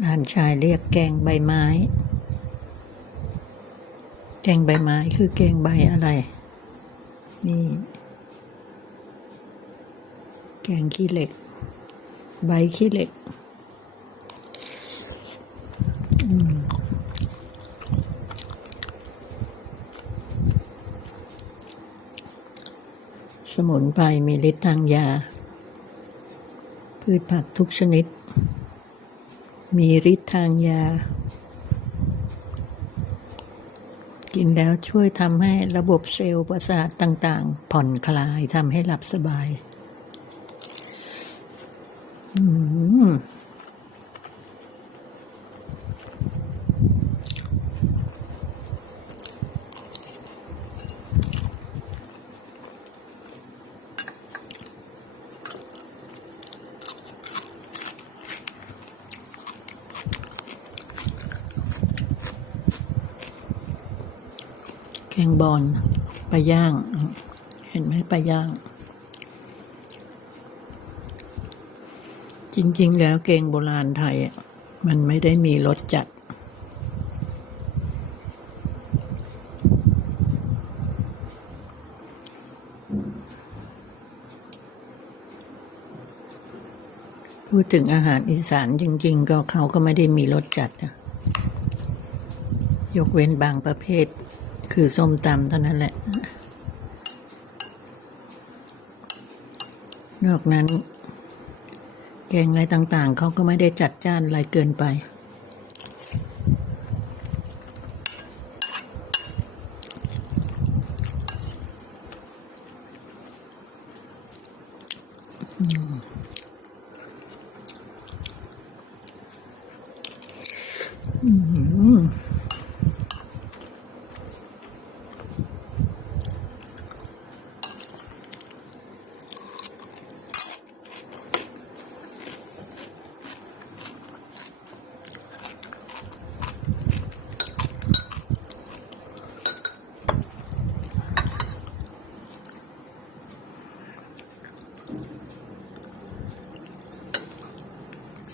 หลานชายเรียกแกงใบไม้ แกงใบไม้คือแกงใบอะไร นี่ แกงขี้เหล็ก ใบขี้เหล็กสมุนไพรมีฤทธิ์ทางยา พืชผักทุกชนิด มีฤทธิ์ทางยา กินแล้วช่วยทำให้ระบบเซลล์ประสาทต่างๆ ผ่อนคลายทำให้หลับสบาย อืม แกงบอลปลาย่าง เห็นไหมปลาย่าง จริง ๆ แล้วเกงโบราณไทย มันไม่ได้มีรสจัด พูดถึงอาหารอีสานจริง ๆ ก็เขาก็ไม่ได้มีรสจัด ยกเว้นบางประเภท คือส้มตำเท่านั้นแหละ นอกนั้น แกงอะไรต่างๆ เขาก็ไม่ได้จัดจ้านอะไรเกินไป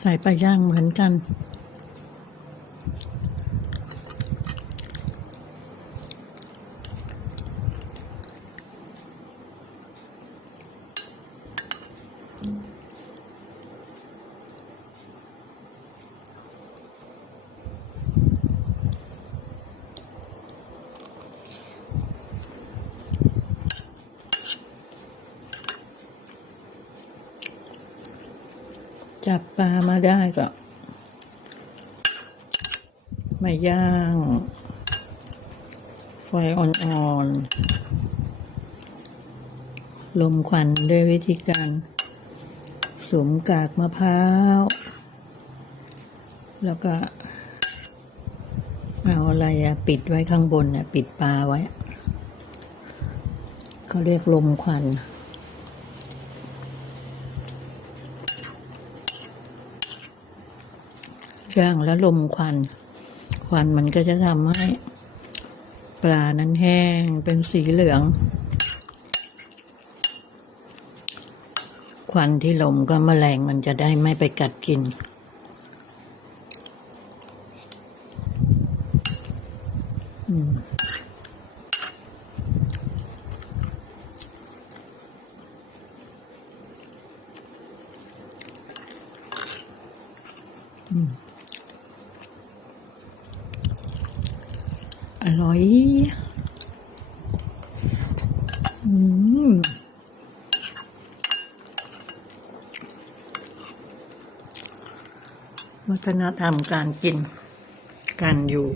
ใส่ปลาย่างเหมือนกัน จับปลามาได้ก็มาย่างไฟอ่อนๆลมควันด้วยวิธีการสวมกากมะพร้าว แล้วก็เอาอะไรอะปิดไว้ข้างบนอะปิดปลาไว้ เขาเรียกลมควัน ย่างแล้วลมควัน ควันมันก็จะทำให้ปลานั้นแห้งเป็นสีเหลือง ควันที่ลมก็มแมลงมันจะได้ไม่ไปกัดกิน อืม ร่อยอืมวัฒนธรรมการกิน การอยู่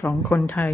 ของคนไทย